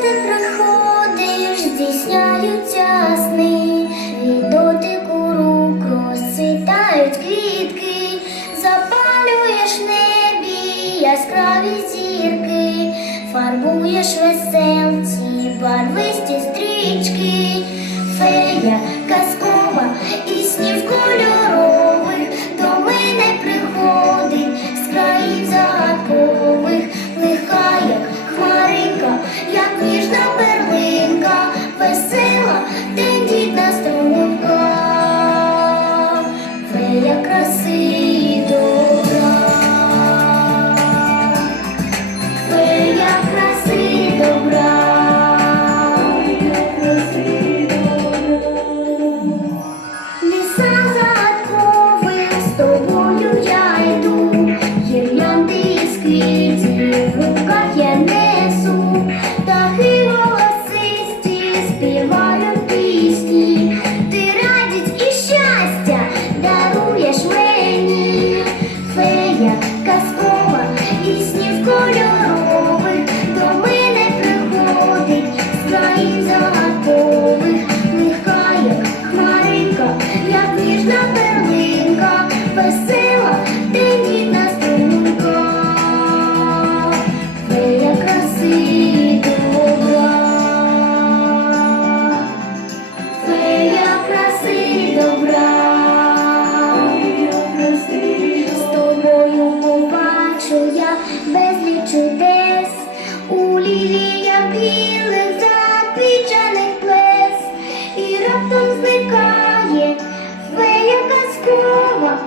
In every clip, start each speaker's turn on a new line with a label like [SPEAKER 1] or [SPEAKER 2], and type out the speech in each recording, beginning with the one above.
[SPEAKER 1] ти приходиш, здійсняються сни, від дотику рук розцвітають квітки, запалюєш небі яскраві зірки, фарбуєш веселці, барвисті стрічки, фея. eyes вічаних плес і раптом зникає фея казкова.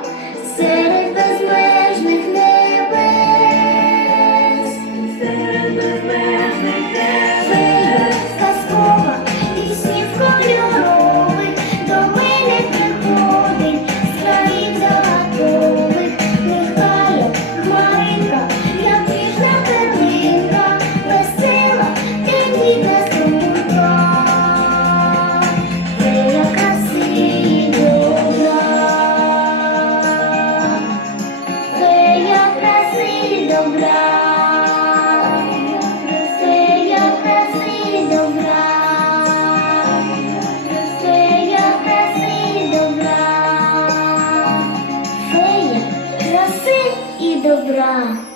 [SPEAKER 1] dobrar.